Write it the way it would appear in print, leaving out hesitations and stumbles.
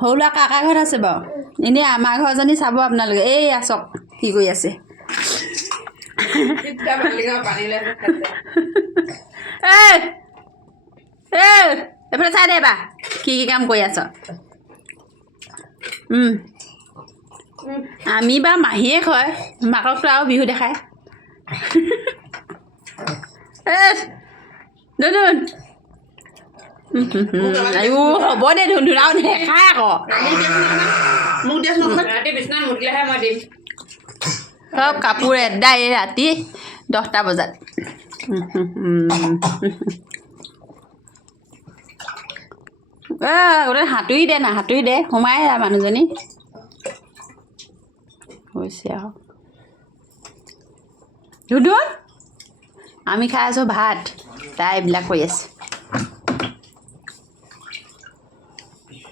সৰু ল'ৰা কাকা ঘৰত আছে বাৰু এনেই আমাৰ ঘৰজনী চাব আপোনালোকে এই আছক কি কৰি আছে এইফালে চাই দে বা কি কাম কৰি আছ আমি বা মাহীয়ে কয় মাককতো আৰু বিহু দেখায় ধুন আইও হ'ব দে ধুন আৰু দেখাই আকৌ চব কাপোৰ এদাই ৰাতি 10টা বজাত গোটেই সাঁতুৰি দে না সাঁতুৰি দে সোমাই মানুহজনী হৈছে আৰু ধুন আমি খাই আছোঁ ভাত তাই এইবিলাক কৰি আছে